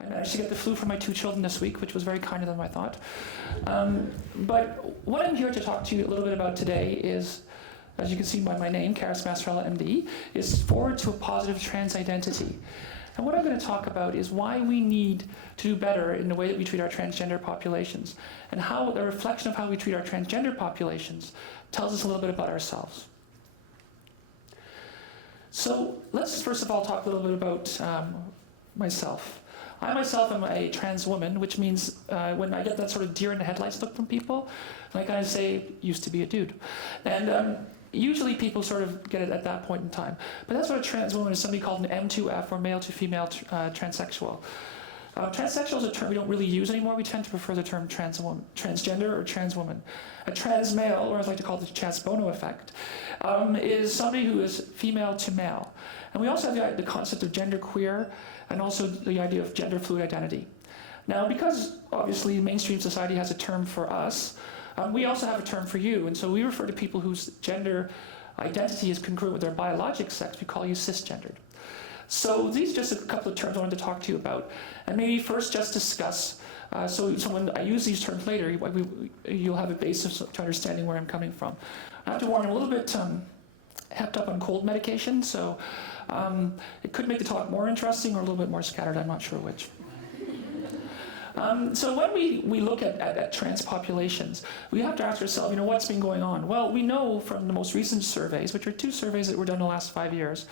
I managed to get the flu from my 2 children this week, which was very kind of them, I thought. But what I'm here to talk to you a little bit about today is, as you can see by my name, Carys Massarella, MD, is Forward to a Positive Trans Identity. And what I'm going to talk about is why we need to do better in the way that we treat our transgender populations, and how the reflection of how we treat our transgender populations tells us a little bit about ourselves. So let's first of all talk a little bit about myself. I myself am a trans woman, which means when I get that sort of deer in the headlights look from people, I kind of say, used to be a dude. And usually people sort of get it at that point in time. But that's what a trans woman is, somebody called an M2F, or male to female transsexual. Transsexual is a term we don't really use anymore. We tend to prefer the term transgender or trans woman. A trans male, or as I like to call it the trans bono effect, is somebody who is female to male. And we also have the concept of gender queer, and also the idea of gender fluid identity. Now, because obviously mainstream society has a term for us, we also have a term for you. And so we refer to people whose gender identity is congruent with their biologic sex. We call you cisgendered. So these are just a couple of terms I wanted to talk to you about. And maybe first just discuss, so when I use these terms later, you'll have a basis to understanding where I'm coming from. I have to warn, I'm a little bit hepped up on cold medication, so it could make the talk more interesting or a little bit more scattered, I'm not sure which. So when we look at trans populations, we have to ask ourselves, what's been going on? Well, we know from the most recent surveys, which are 2 surveys that were done in the last 5 years,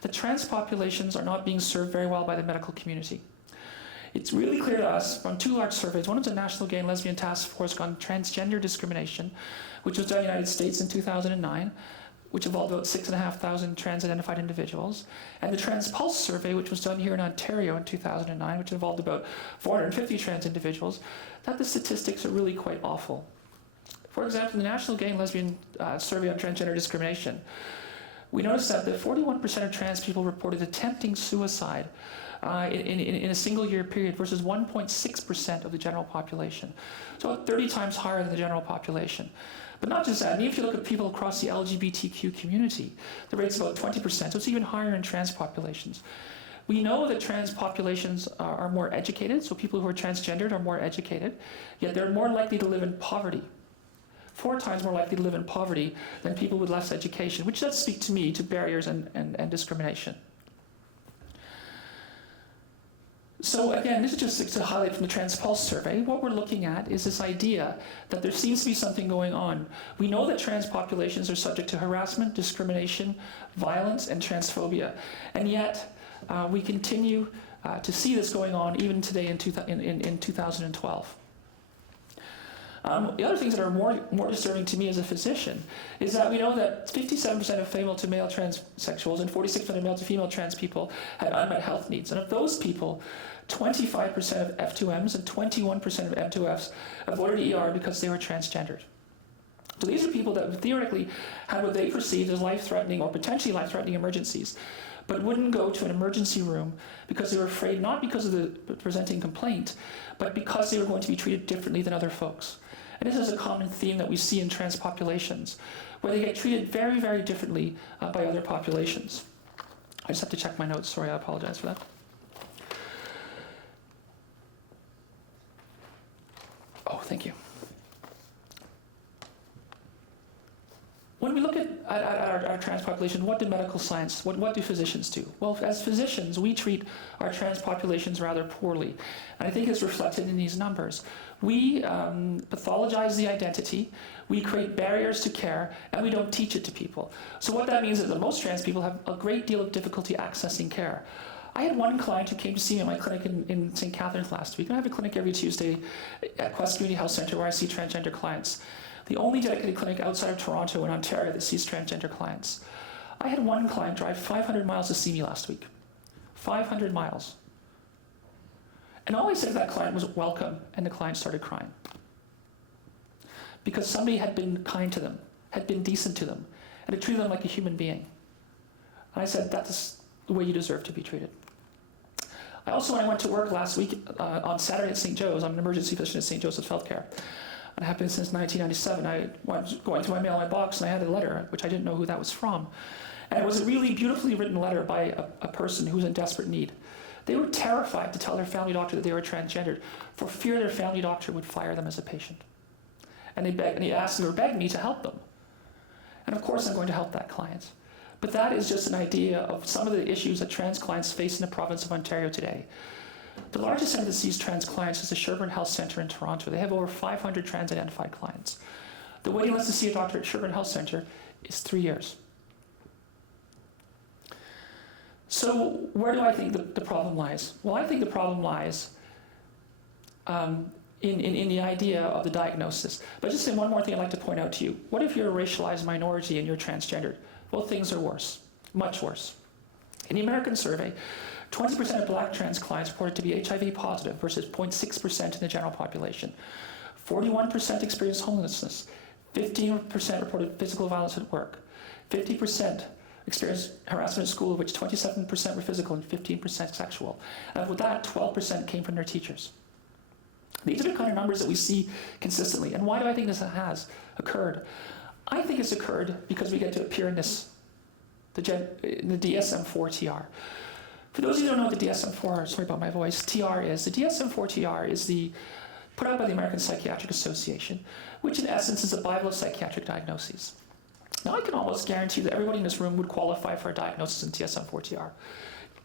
that trans populations are not being served very well by the medical community. It's really clear to us from 2 large surveys. One is the National Gay and Lesbian Task Force on Transgender Discrimination, which was done in the United States in 2009, which involved about 6,500 trans-identified individuals, and the Trans Pulse survey, which was done here in Ontario in 2009, which involved about 450 trans individuals, that the statistics are really quite awful. For example, the National Gay and Lesbian Survey on Transgender Discrimination, we noticed that 41% of trans people reported attempting suicide in a single year period versus 1.6% of the general population. So about 30 times higher than the general population. But not just that, and even if you look at people across the LGBTQ community, the rate's about 20%, so it's even higher in trans populations. We know that trans populations are more educated, so people who are transgendered are more educated, yet they're more likely to live in poverty. 4 times more likely to live in poverty than people with less education, which does speak to me to barriers and discrimination. So again, this is just to highlight from the Trans Pulse survey. What we're looking at is this idea that there seems to be something going on. We know that trans populations are subject to harassment, discrimination, violence, and transphobia. And yet, we continue to see this going on even today in 2012. The other things that are more disturbing to me as a physician is that we know that 57% of female to male transsexuals and 46% of male to female trans people had unmet health needs. And of those people, 25% of F2Ms and 21% of M2Fs avoided ER because they were transgendered. So these are people that theoretically had what they perceived as life-threatening or potentially life-threatening emergencies, but wouldn't go to an emergency room because they were afraid, not because of the presenting complaint, but because they were going to be treated differently than other folks. And this is a common theme that we see in trans populations, where they get treated very, very differently by other populations. I just have to check my notes, sorry, I apologize for that. Oh, thank you. When we look at our trans population, what do medical science, what do physicians do? Well, as physicians, we treat our trans populations rather poorly. And I think it's reflected in these numbers. We pathologize the identity, we create barriers to care, and we don't teach it to people. So what that means is that most trans people have a great deal of difficulty accessing care. I had one client who came to see me at my clinic in St. Catharine last week, and I have a clinic every Tuesday at Quest Community Health Centre where I see transgender clients. The only dedicated clinic outside of Toronto and Ontario that sees transgender clients. I had one client drive 500 miles to see me last week. 500 miles. And all I said to that client was, welcome, and the client started crying. Because somebody had been kind to them, had been decent to them, and had treated them like a human being. And I said, that's the way you deserve to be treated. I also, when I went to work last week, on Saturday at St. Joe's, I'm an emergency physician at St. Joseph's Healthcare. It happened since 1997. I was going through my mail in my box and I had a letter, which I didn't know who that was from. And it was a really beautifully written letter by a person who was in desperate need. They were terrified to tell their family doctor that they were transgendered for fear their family doctor would fire them as a patient. And he asked me or begged me to help them. And of course I'm going to help that client. But that is just an idea of some of the issues that trans clients face in the province of Ontario today. The largest center that sees trans clients is the Sherbourne Health Centre in Toronto. They have over 500 trans-identified clients. The waiting list to see a doctor at Sherbourne Health Centre is 3 years. So where do I think the problem lies? Well, I think the problem lies in the idea of the diagnosis. But just say one more thing I'd like to point out to you. What if you're a racialized minority and you're transgendered? Well, things are worse, much worse. In the American survey, 20% of black trans clients reported to be HIV positive versus 0.6% in the general population. 41% experienced homelessness. 15% reported physical violence at work. 50% experienced harassment at school, of which 27% were physical and 15% sexual. And with that, 12% came from their teachers. These are the kind of numbers that we see consistently. And why do I think this has occurred? I think it's occurred because we get to appear in this, the DSM-4 TR. For those of you who don't know what the DSM-4, sorry about my voice, TR is, the DSM-4 TR is put out by the American Psychiatric Association, which in essence is a Bible of psychiatric diagnoses. Now I can almost guarantee that everybody in this room would qualify for a diagnosis in DSM-4 TR.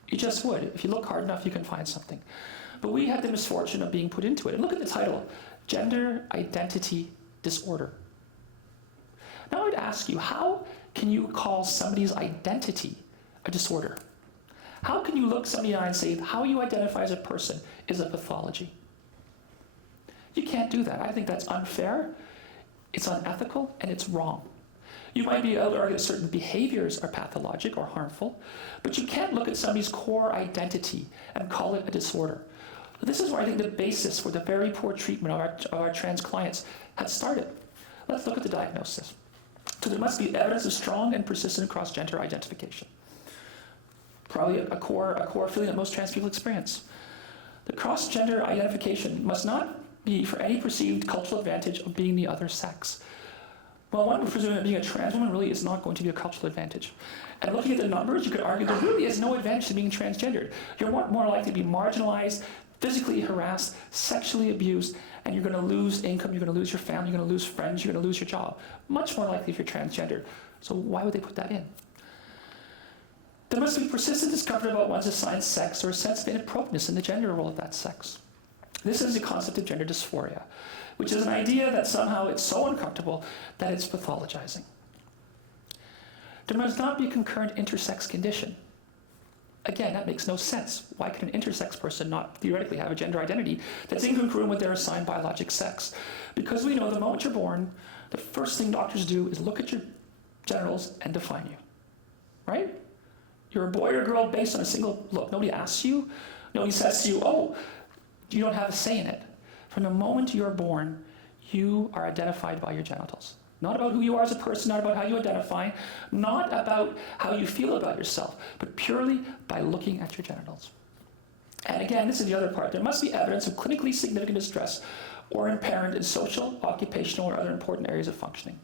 You just would. If you look hard enough, you can find something. But we had the misfortune of being put into it. And look at the title, Gender Identity Disorder. Now I'd ask you, how can you call somebody's identity a disorder? How can you look somebody in the eye and say, how you identify as a person is a pathology? You can't do that. I think that's unfair, it's unethical, and it's wrong. You might be able to argue that certain behaviors are pathologic or harmful, but you can't look at somebody's core identity and call it a disorder. This is where I think the basis for the very poor treatment of our trans clients had started. Let's look at the diagnosis. So there must be evidence of strong and persistent cross-gender identification. Probably a core feeling that most trans people experience. The cross-gender identification must not be for any perceived cultural advantage of being the other sex. Well, one would presume that being a trans woman really is not going to be a cultural advantage. And looking at the numbers, you could argue there really is no advantage to being transgendered. You're more likely to be marginalized, physically harassed, sexually abused, and you're going to lose income, you're going to lose your family, you're going to lose friends, you're going to lose your job. Much more likely if you're transgendered. So why would they put that in? There must be persistent discomfort about one's assigned sex or a sense of inappropriateness in the gender role of that sex. This is the concept of gender dysphoria, which is an idea that somehow it's so uncomfortable that it's pathologizing. There must not be a concurrent intersex condition. Again, that makes no sense. Why could an intersex person not theoretically have a gender identity that's incongruent with their assigned biologic sex? Because we know the moment you're born, the first thing doctors do is look at your genitals and define you, right? You're a boy or a girl based on a single look. Nobody asks you. Nobody says to you, oh, you don't have a say in it. From the moment you're born, you are identified by your genitals. Not about who you are as a person, not about how you identify, not about how you feel about yourself, but purely by looking at your genitals. And again, this is the other part. There must be evidence of clinically significant distress or impairment in social, occupational, or other important areas of functioning.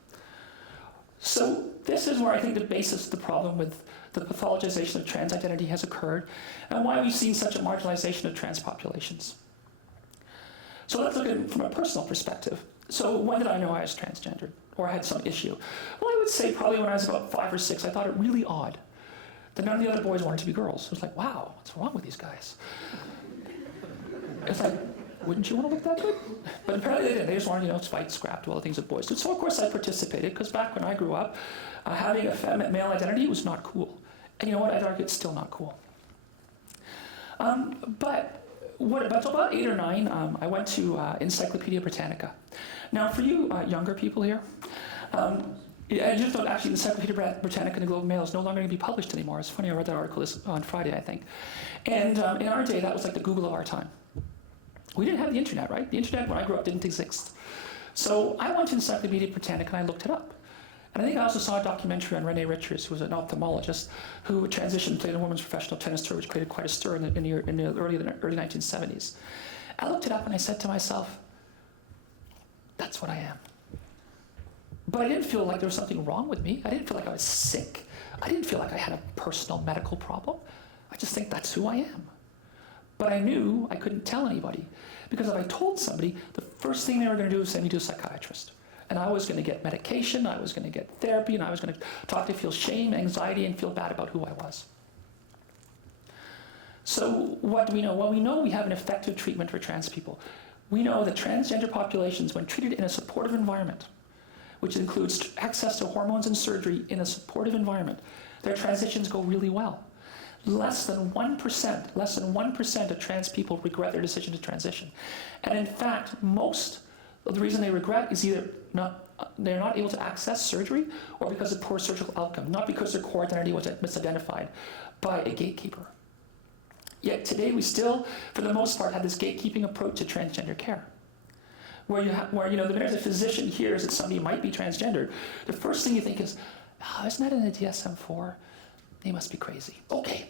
So this is where I think the basis of the problem with the pathologization of trans identity has occurred, and why we've seen such a marginalization of trans populations. So let's look at it from a personal perspective. So when did I know I was transgendered, or I had some issue? Well, I would say probably when I was about 5 or 6, I thought it really odd that none of the other boys wanted to be girls. It was like, wow, what's wrong with these guys? It's like, wouldn't you want to look that good? But apparently they didn't. They just wanted, fight, scrap, do all the things that boys do. So of course I participated, because back when I grew up, having a feminine male identity was not cool. And you know what? I'd argue it's still not cool. But about 8 or 9, I went to Encyclopedia Britannica. Now, for you younger people here, I just thought actually Encyclopedia Britannica and the Globe and Mail is no longer going to be published anymore. It's funny, I read that article on Friday, I think. And in our day, that was like the Google of our time. We didn't have the internet, right? The internet, when I grew up, didn't exist. So I went to Encyclopedia Britannica and I looked it up. And I think I also saw a documentary on Renee Richards, who was an ophthalmologist, who transitioned and played in a women's professional tennis tour, which created quite a stir in the early 1970s. I looked it up and I said to myself, that's what I am. But I didn't feel like there was something wrong with me. I didn't feel like I was sick. I didn't feel like I had a personal medical problem. I just think that's who I am. But I knew I couldn't tell anybody, because if I told somebody, the first thing they were going to do was send me to a psychiatrist. And I was going to get medication, I was going to get therapy, and I was going to talk to feel shame, anxiety, and feel bad about who I was. So what do we know? Well, we know we have an effective treatment for trans people. We know that transgender populations, when treated in a supportive environment, which includes access to hormones and surgery in a supportive environment, their transitions go really well. Less than 1% of trans people regret their decision to transition. And in fact, most of the reason they regret is either they're not able to access surgery, or because of poor surgical outcome, not because their core identity was misidentified by a gatekeeper. Yet today we still, for the most part, have this gatekeeping approach to transgender care. Where the minute a physician hears that somebody might be transgendered, the first thing you think is, oh, isn't that in the DSM-4? They must be crazy. Okay.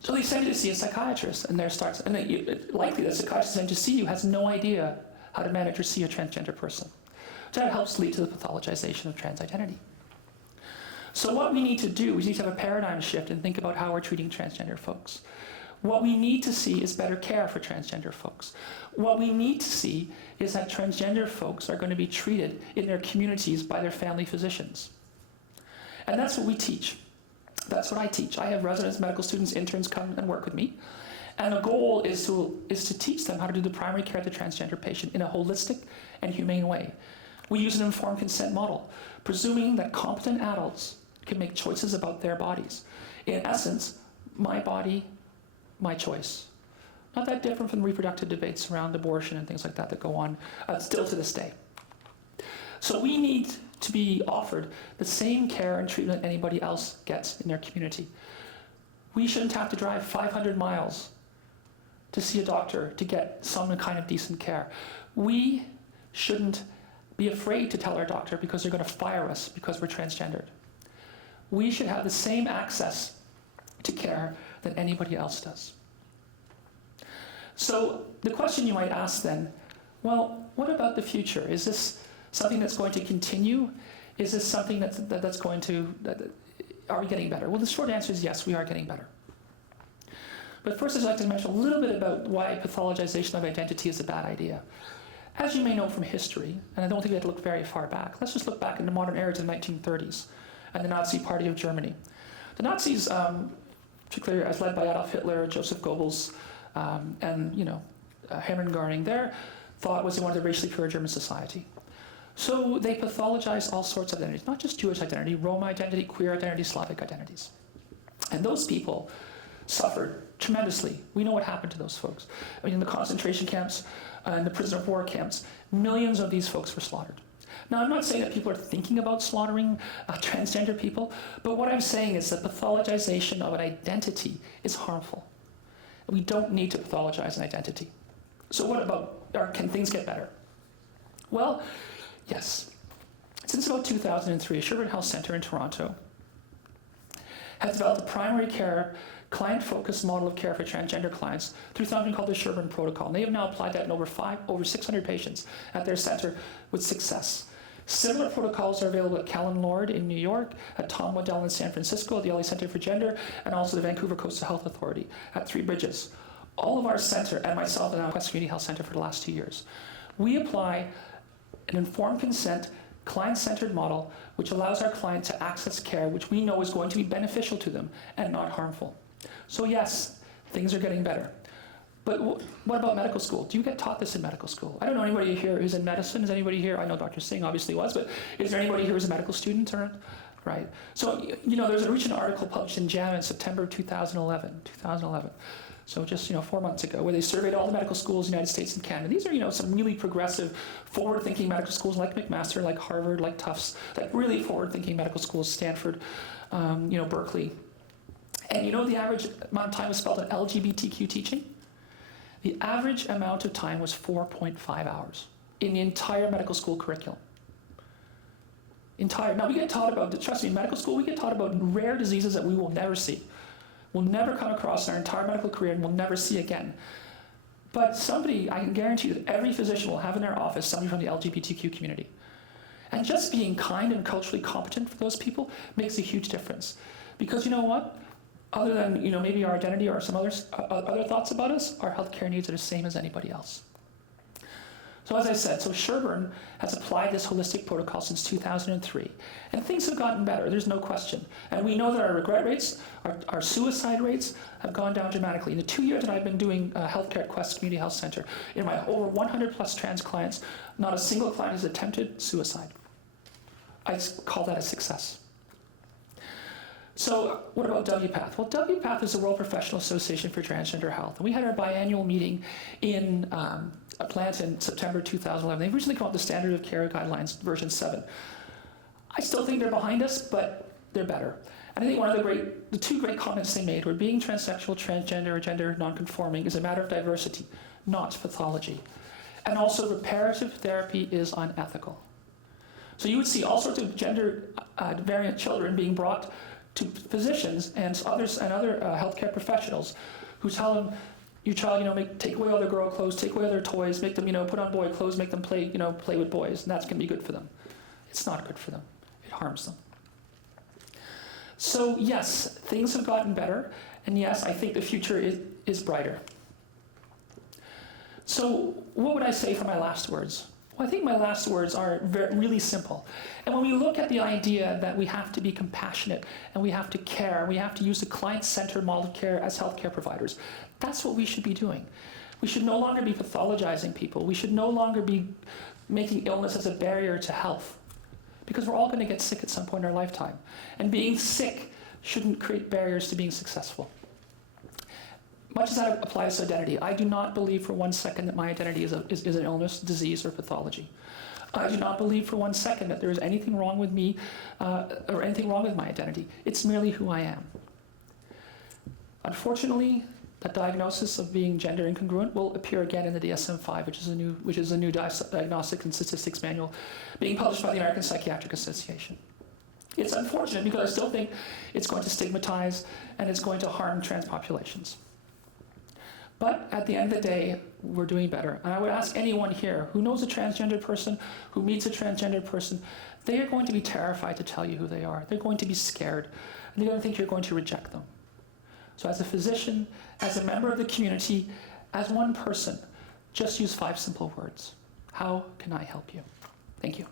So they send you to see a psychiatrist, and likely the psychiatrist sent to see you has no idea how to manage or see a transgender person. So that helps lead to the pathologization of trans identity. So what we need to do is we need to have a paradigm shift and think about how we're treating transgender folks. What we need to see is better care for transgender folks. What we need to see is that transgender folks are going to be treated in their communities by their family physicians. And that's what we teach. That's what I teach. I have residents, medical students, interns come and work with me. And the goal is to teach them how to do the primary care of the transgender patient in a holistic and humane way. We use an informed consent model, presuming that competent adults can make choices about their bodies. In essence, my body, my choice. Not that different from reproductive debates around abortion and things like that go on still to this day. So we need to be offered the same care and treatment anybody else gets in their community. We shouldn't have to drive 500 miles to see a doctor to get some kind of decent care. We shouldn't be afraid to tell our doctor because they're going to fire us because we're transgendered. We should have the same access to care that anybody else does. So the question you might ask then, well, what about the future? Is this something that's going to continue? Is this something that's going to, are we getting better? Well, the short answer is yes, we are getting better. But first I'd like to mention a little bit about why pathologization of identity is a bad idea. As you may know from history, and I don't think we have to look very far back, let's just look back in the modern era to the 1930s and the Nazi Party of Germany. The Nazis, particularly as led by Adolf Hitler, Joseph Goebbels, and Hermann Göring, their thought was they wanted a racially pure German society. So they pathologized all sorts of identities, not just Jewish identity, Roma identity, queer identity, Slavic identities. And those people suffered tremendously. We know what happened to those folks. I mean, in the concentration camps, in the prisoner of war camps, millions of these folks were slaughtered. Now, I'm not saying that people are thinking about slaughtering transgender people, but what I'm saying is that pathologization of an identity is harmful. We don't need to pathologize an identity. So what about, can things get better? Well, yes. Since about 2003, Sherburne Health Centre in Toronto has developed a primary care, client-focused model of care for transgender clients through something called the Sherburne Protocol. And they have now applied that in over 600 patients at their center with success. Similar protocols are available at Callan Lord in New York, at Tom Waddell in San Francisco, at the LA Center for Gender, and also the Vancouver Coastal Health Authority at Three Bridges. All of our center, and myself and West Community Health Center for the last 2 years, we apply an informed consent, client-centered model which allows our client to access care which we know is going to be beneficial to them and not harmful. So yes, things are getting better. But what about medical school? Do you get taught this in medical school? I don't know anybody here who's in medicine. Is anybody here? I know Dr. Singh obviously was, but is there anybody here who's a medical student or not? Right. So, there's a recent article published in JAMA in September of 2011. So just, 4 months ago, where they surveyed all the medical schools in the United States and Canada. These are, some really progressive, forward-thinking medical schools like McMaster, like Harvard, like Tufts, like really forward-thinking medical schools, Stanford, Berkeley. And the average amount of time was spent on LGBTQ teaching? The average amount of time was 4.5 hours in the entire medical school curriculum. Now we get taught about, trust me, in medical school, we get taught about rare diseases that we will never see. We'll never come across in our entire medical career and we'll never see again. But somebody, I can guarantee you that every physician will have in their office somebody from the LGBTQ community. And just being kind and culturally competent for those people makes a huge difference. Because you know what? other than maybe our identity or some other thoughts about us, our healthcare needs are the same as anybody else. So as I said, Sherburne has applied this holistic protocol since 2003, and things have gotten better, there's no question. And we know that our regret rates, our suicide rates have gone down dramatically. In the 2 years that I've been doing healthcare at Quest Community Health Center, in my over 100 plus trans clients, not a single client has attempted suicide. I call that a success. So what about WPATH? Well, WPATH is the World Professional Association for Transgender Health. And we had our biannual meeting in Atlanta in September 2011. They've recently come up with the Standard of Care Guidelines, version 7. I still think they're behind us, but they're better. And I think the two great comments they made were being transsexual, transgender, or gender nonconforming is a matter of diversity, not pathology. And also reparative therapy is unethical. So you would see all sorts of gender variant children being brought to physicians and other healthcare professionals who tell them, your child, take away all their girl clothes, take away all their toys, make them, put on boy clothes, make them play with boys, and that's going to be good for them. It's not good for them. It harms them. So yes, things have gotten better, and yes, I think the future is brighter. So what would I say for my last words? Well, I think my last words are really simple. And when we look at the idea that we have to be compassionate and we have to care, and we have to use the client-centered model of care as healthcare providers, that's what we should be doing. We should no longer be pathologizing people. We should no longer be making illness as a barrier to health, because we're all going to get sick at some point in our lifetime. And being sick shouldn't create barriers to being successful. Much as that applies to identity, I do not believe for 1 second that my identity is an illness, disease, or pathology. I do not believe for 1 second that there is anything wrong with me or anything wrong with my identity. It's merely who I am. Unfortunately, that diagnosis of being gender incongruent will appear again in the DSM-5, which is a new diagnostic and statistics manual being published by the American Psychiatric Association. It's unfortunate because I still think it's going to stigmatize and it's going to harm trans populations. But at the end of the day, we're doing better. And I would ask anyone here who knows a transgender person, who meets a transgender person, they are going to be terrified to tell you who they are. They're going to be scared. And they're going to think you're going to reject them. So as a physician, as a member of the community, as one person, just use 5 simple words. How can I help you? Thank you.